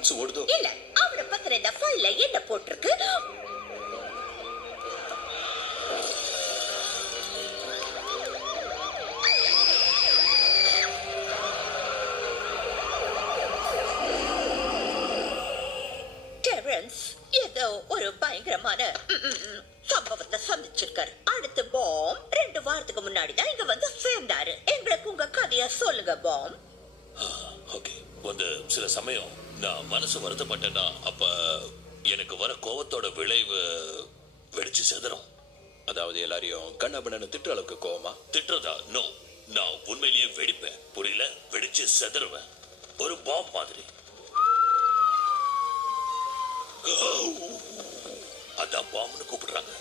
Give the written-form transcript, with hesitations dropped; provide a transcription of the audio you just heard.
Reference ஓடுதோ? இல்ல, அவரை பத்தின இந்த ஃபைல்ல என்ன போட்டிருக்கு? டெரன்ஸ் ஏதோ ஒரு பயங்கரமான சம்பவத்தை சந்திச்சிருக்காரு. அடுத்த பாம் 2 வாரத்துக்கு முன்னாடி தான் இங்க வந்து சேர்ந்தாரு. எங்களுக்கு உங்க கதைய சொல்லுங்க பாம். ஓகே, வந்து சில சமயம் நான் மனசு வருத்தப்பட்டேன்னா அப்ப எனக்கு வர கோவத்தோட விளைவு வெடிச்சு செதறும். அதாவது எல்லாரையும் கண்ணபண்ணனு திட்டுற அளவுக்கு கோவமா? திட்டுறதா? நோ, நான் உண்மையிலேயே வெடிப்பேன். புரியல? வெடிச்சு செதறுவேன். ஒரு பாம் மாதிரி. அதான் பாம்னு கூப்பிடுறாங்க.